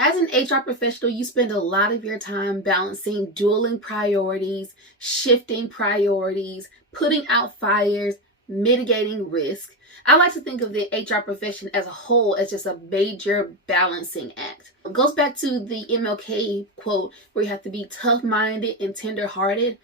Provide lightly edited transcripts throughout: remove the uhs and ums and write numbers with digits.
As an HR professional, you spend a lot of your time balancing dueling priorities, shifting priorities, putting out fires, mitigating risk. I like to think of the HR profession as a whole as just a major balancing act. It goes back to the MLK quote where you have to be tough-minded and tender-hearted.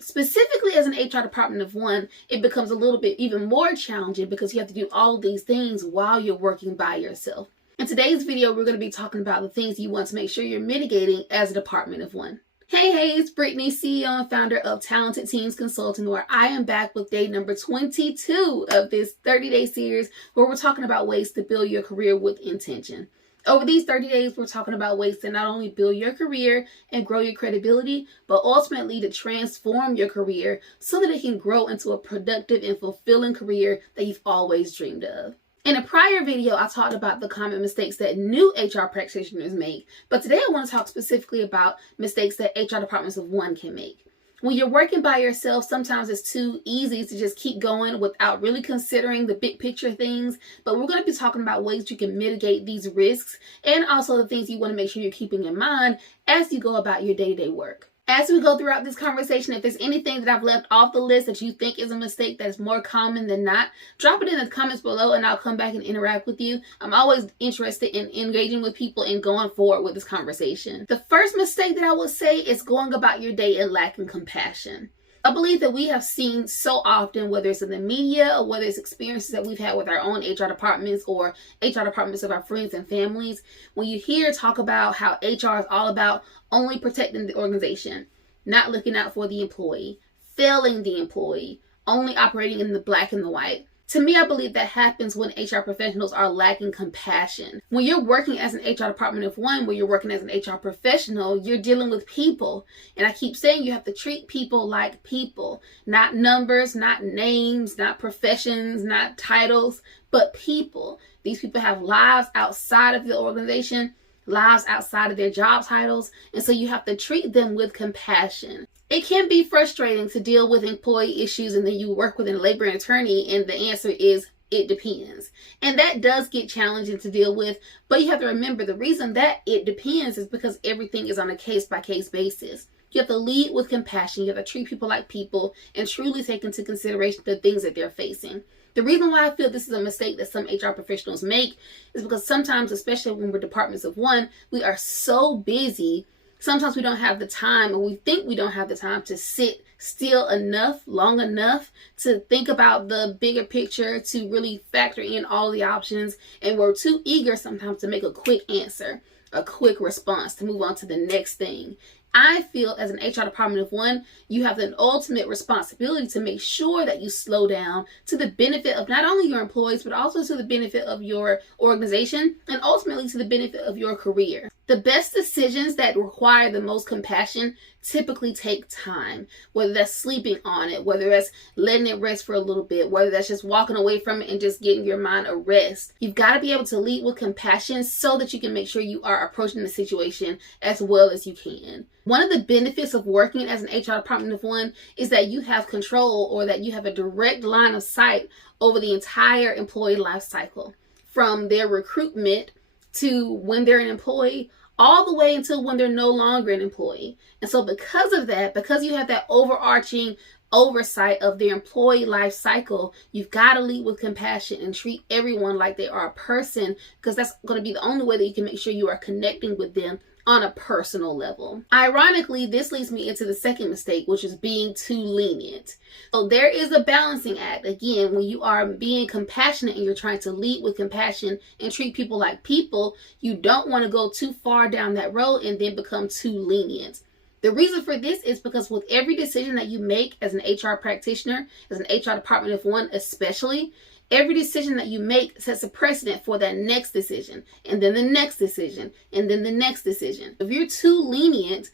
Specifically as an HR department of one, it becomes a little bit even more challenging because you have to do all of these things while you're working by yourself. In today's video, we're going to be talking about the things you want to make sure you're mitigating as a department of one. Hey, it's Brittany, CEO and founder of Talented Teams Consulting, where I am back with day number 22 of this 30-day series where we're talking about ways to build your career with intention. Over these 30 days, we're talking about ways to not only build your career and grow your credibility, but ultimately to transform your career so that it can grow into a productive and fulfilling career that you've always dreamed of. In a prior video, I talked about the common mistakes that new HR practitioners make, but today I want to talk specifically about mistakes that HR departments of one can make. When you're working by yourself, sometimes it's too easy to just keep going without really considering the big picture things, but we're going to be talking about ways you can mitigate these risks and also the things you want to make sure you're keeping in mind as you go about your day-to-day work. As we go throughout this conversation, if there's anything that I've left off the list that you think is a mistake that is more common than not, drop it in the comments below and I'll come back and interact with you. I'm always interested in engaging with people and going forward with this conversation. The first mistake that I would say is going about your day and lacking compassion. I believe that we have seen so often, whether it's in the media or whether it's experiences that we've had with our own HR departments or HR departments of our friends and families, when you hear talk about how HR is all about only protecting the organization, not looking out for the employee, failing the employee, only operating in the black and the white. To me, I believe that happens when HR professionals are lacking compassion. When you're working as an HR department of one, when you're working as an HR professional, you're dealing with people. And I keep saying you have to treat people like people, not numbers, not names, not professions, not titles, but people. These people have lives outside of the organization, lives outside of their job titles, and so you have to treat them with compassion. It can be frustrating to deal with employee issues and then you work with a labor attorney and the answer is it depends. And that does get challenging to deal with, but you have to remember the reason that it depends is because everything is on a case-by-case basis. You have to lead with compassion. You have to treat people like people and truly take into consideration the things that they're facing. The reason why I feel this is a mistake that some HR professionals make is because sometimes, especially when we're departments of one, we are so busy. Sometimes we don't have the time, or we think we don't have the time to sit still enough, long enough to think about the bigger picture, to really factor in all the options. And we're too eager sometimes to make a quick answer, a quick response, to move on to the next thing. I feel as an HR department of one, you have an ultimate responsibility to make sure that you slow down to the benefit of not only your employees, but also to the benefit of your organization and ultimately to the benefit of your career. The best decisions that require the most compassion typically take time, whether that's sleeping on it, whether that's letting it rest for a little bit, whether that's just walking away from it and just getting your mind a rest. You've got to be able to lead with compassion so that you can make sure you are approaching the situation as well as you can. One of the benefits of working as an HR department of one is that you have control, or that you have a direct line of sight over the entire employee life cycle, from their recruitment to when they're an employee, all the way until when they're no longer an employee. And so because of that, because you have that overarching oversight of their employee life cycle, you've got to lead with compassion and treat everyone like they are a person, because that's going to be the only way that you can make sure you are connecting with them on a personal level. Ironically, this leads me into the second mistake, which is being too lenient. So there is a balancing act. Again, when you are being compassionate and you're trying to lead with compassion and treat people like people, you don't want to go too far down that road and then become too lenient. The reason for this is because with every decision that you make as an HR practitioner, as an HR department of one especially, every decision that you make sets a precedent for that next decision, and then the next decision, and then the next decision. If you're too lenient,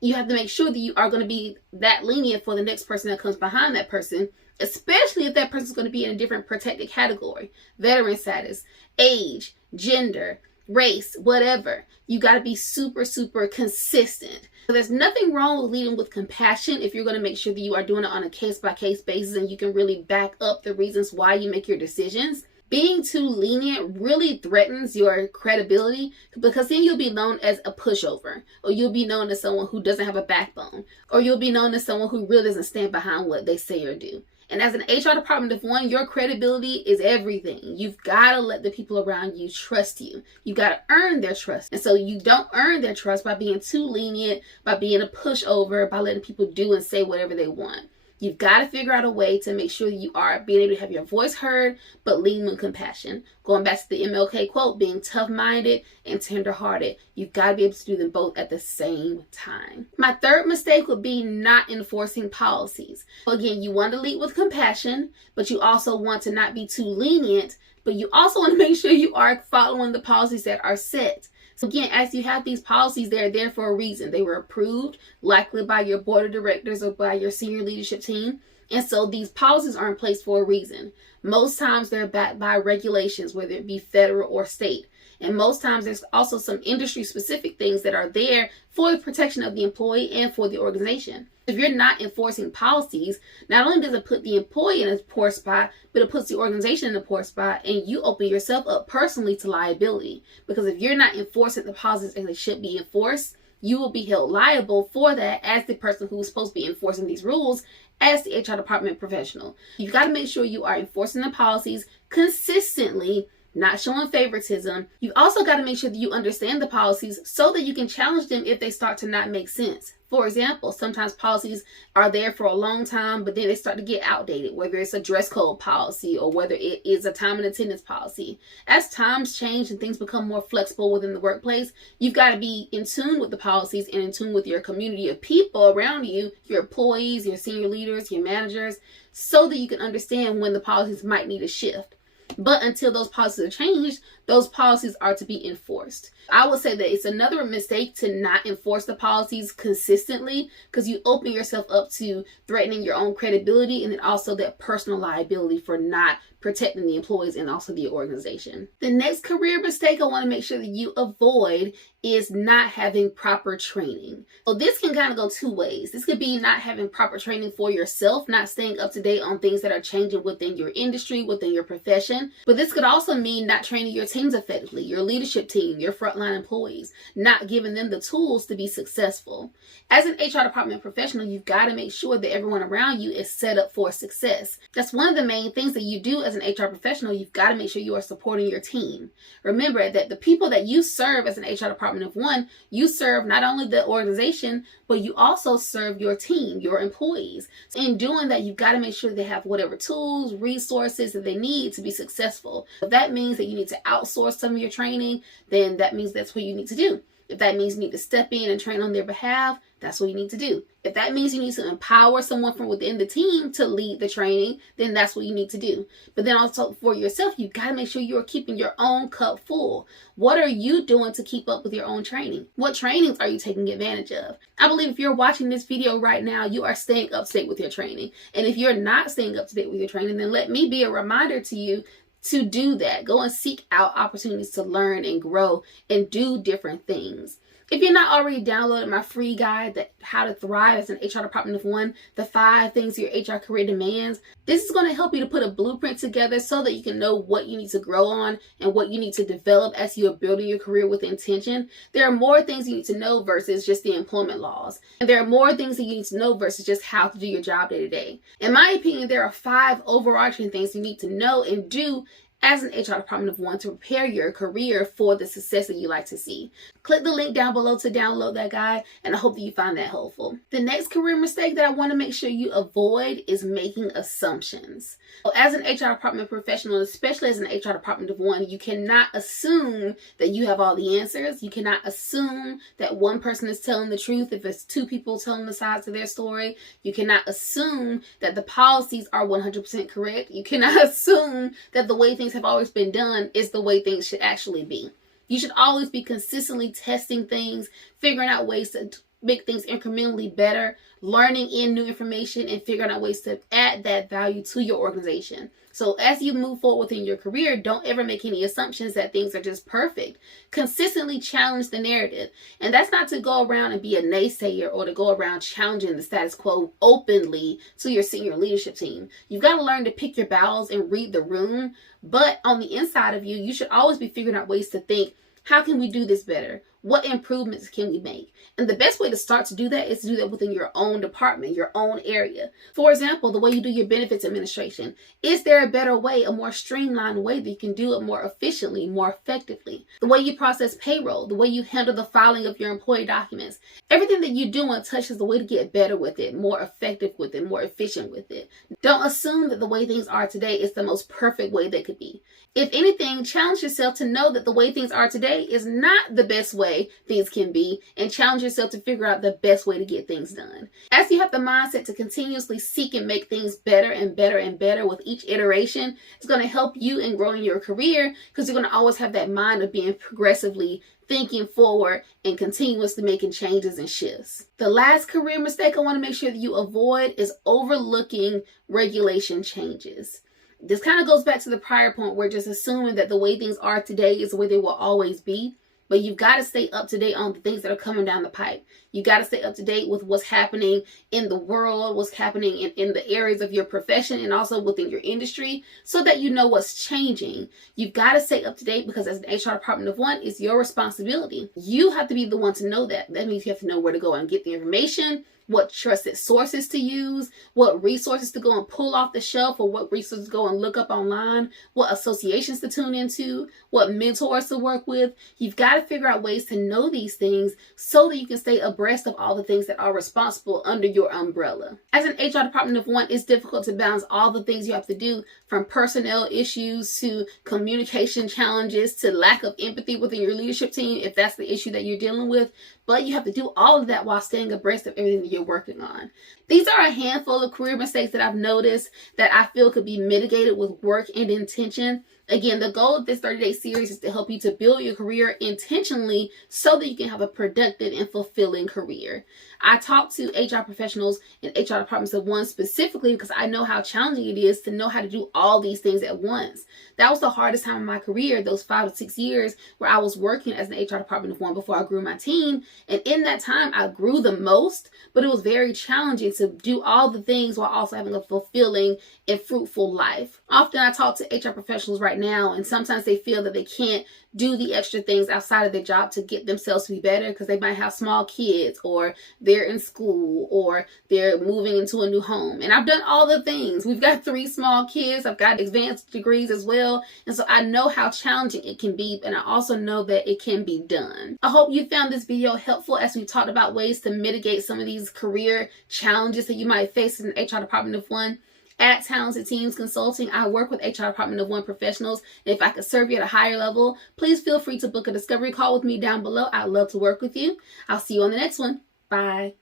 you have to make sure that you are going to be that lenient for the next person that comes behind that person, especially if that person is going to be in a different protected category, veteran status, age, gender, race, whatever. You got to be super, super consistent. So there's nothing wrong with leading with compassion if you're going to make sure that you are doing it on a case-by-case basis and you can really back up the reasons why you make your decisions. Being too lenient really threatens your credibility, because then you'll be known as a pushover, or you'll be known as someone who doesn't have a backbone, or you'll be known as someone who really doesn't stand behind what they say or do. And as an HR department of one, your credibility is everything. You've got to let the people around you trust you. You've got to earn their trust. And so you don't earn their trust by being too lenient, by being a pushover, by letting people do and say whatever they want. You've got to figure out a way to make sure you are being able to have your voice heard, but lean with compassion. Going back to the MLK quote, being tough-minded and tender-hearted. You've got to be able to do them both at the same time. My third mistake would be not enforcing policies. Again, you want to lead with compassion, but you also want to not be too lenient, but you also want to make sure you are following the policies that are set. So again, as you have these policies, they're there for a reason. They were approved, likely by your board of directors or by your senior leadership team. And so these policies are in place for a reason. Most times they're backed by regulations, whether it be federal or state. And most times there's also some industry specific things that are there for the protection of the employee and for the organization. If you're not enforcing policies, not only does it put the employee in a poor spot, but it puts the organization in a poor spot, and you open yourself up personally to liability. Because if you're not enforcing the policies as they should be enforced, you will be held liable for that as the person who is supposed to be enforcing these rules as the HR department professional. You've got to make sure you are enforcing the policies consistently, not showing favoritism. You've also got to make sure that you understand the policies so that you can challenge them if they start to not make sense. For example, sometimes policies are there for a long time, but then they start to get outdated, whether it's a dress code policy or whether it is a time and attendance policy. As times change and things become more flexible within the workplace, you've got to be in tune with the policies and in tune with your community of people around you, your employees, your senior leaders, your managers, so that you can understand when the policies might need a shift. But until those policies are changed, those policies are to be enforced. I would say that it's another mistake to not enforce the policies consistently, because you open yourself up to threatening your own credibility and then also that personal liability for not protecting the employees and also the organization. The next career mistake I want to make sure that you avoid is not having proper training. So this can kind of go two ways. This could be not having proper training for yourself, not staying up to date on things that are changing within your industry, within your profession. But this could also mean not training your teams effectively, your leadership team, your frontline employees, not giving them the tools to be successful. As an HR department professional, you've got to make sure that everyone around you is set up for success. That's one of the main things that you do as an HR professional. You've got to make sure you are supporting your team. Remember that the people that you serve as an HR department of one, you serve not only the organization, but you also serve your team, your employees. In doing that, you've got to make sure they have whatever tools, resources that they need to be successful. If that means that you need to outsource some of your training, then that means that's what you need to do. If that means you need to step in and train on their behalf, that's what you need to do. If that means you need to empower someone from within the team to lead the training, then that's what you need to do. But then also for yourself, you've got to make sure you're keeping your own cup full. What are you doing to keep up with your own training? What trainings are you taking advantage of? I believe if you're watching this video right now, you are staying up to date with your training. And if you're not staying up to date with your training, then let me be a reminder to you to do that. Go and seek out opportunities to learn and grow and do different things. If you're not already downloaded my free guide, that How to Thrive as an HR Department of One, the 5 things your HR career demands, this is going to help you to put a blueprint together so that you can know what you need to grow on and what you need to develop as you are building your career with intention. There are more things you need to know versus just the employment laws. And there are more things that you need to know versus just how to do your job day to day. In my opinion, there are 5 overarching things you need to know and do as an HR Department of One to prepare your career for the success that you like to see. Click the link down below to download that guide, and I hope that you find that helpful. The next career mistake that I want to make sure you avoid is making assumptions. So as an HR department professional, especially as an HR Department of One, you cannot assume that you have all the answers. You cannot assume that one person is telling the truth if it's 2 people telling the sides of their story. You cannot assume that the policies are 100% correct. You cannot assume that the way things have always been done is the way things should actually be. You should always be consistently testing things, figuring out ways to make things incrementally better, learning in new information and figuring out ways to add that value to your organization. So as you move forward within your career, don't ever make any assumptions that things are just perfect. Consistently challenge the narrative. And that's not to go around and be a naysayer or to go around challenging the status quo openly to your senior leadership team. You've got to learn to pick your battles and read the room. But on the inside of you, you should always be figuring out ways to think, how can we do this better? What improvements can we make? And the best way to start to do that is to do that within your own department, your own area. For example, the way you do your benefits administration. Is there a better way, a more streamlined way that you can do it more efficiently, more effectively? The way you process payroll, the way you handle the filing of your employee documents. Everything that you do and touch is the way to get better with it, more effective with it, more efficient with it. Don't assume that the way things are today is the most perfect way they could be. If anything, challenge yourself to know that the way things are today is not the best way things can be, and challenge yourself to figure out the best way to get things done. As you have the mindset to continuously seek and make things better and better and better with each iteration, it's going to help you in growing your career, because you're going to always have that mind of being progressively thinking forward and continuously making changes and shifts. The last career mistake I want to make sure that you avoid is overlooking regulation changes. This kind of goes back to the prior point where just assuming that the way things are today is the way they will always be. But you've got to stay up to date on the things that are coming down the pipe. You got to stay up to date with what's happening in the world, what's happening in the areas of your profession and also within your industry, so that you know what's changing. You've got to stay up to date, because as an HR department of one, it's your responsibility. You have to be the one to know that. That means you have to know where to go and get the information, what trusted sources to use, what resources to go and pull off the shelf, or what resources to go and look up online, what associations to tune into, what mentors to work with. You've got to figure out ways to know these things so that you can stay abreast of all the things that are responsible under your umbrella. As an HR department of one, it's difficult to balance all the things you have to do, from personnel issues to communication challenges to lack of empathy within your leadership team, if that's the issue that you're dealing with. But you have to do all of that while staying abreast of everything that you're working on. These are a handful of career mistakes that I've noticed that I feel could be mitigated with work and intention. Again, the goal of this 30-day series is to help you to build your career intentionally so that you can have a productive and fulfilling career. I talk to HR professionals and HR departments of one specifically because I know how challenging it is to know how to do all these things at once. That was the hardest time in my career, those 5 to 6 years where I was working as an HR department of one before I grew my team. And in that time, I grew the most, but it was very challenging to do all the things while also having a fulfilling and fruitful life. Often I talk to HR professionals right now, and sometimes they feel that they can't do the extra things outside of their job to get themselves to be better because they might have small kids, or they're in school, or they're moving into a new home. And I've done all the things. We've got 3 small kids. I've got advanced degrees as well. And so I know how challenging it can be, and I also know that it can be done. I hope you found this video helpful as we talked about ways to mitigate some of these career challenges that you might face in an HR department of one. At Talented Teams Consulting, I work with HR department of one professionals. And if I could serve you at a higher level, please feel free to book a discovery call with me down below. I'd love to work with you. I'll see you on the next one. Bye.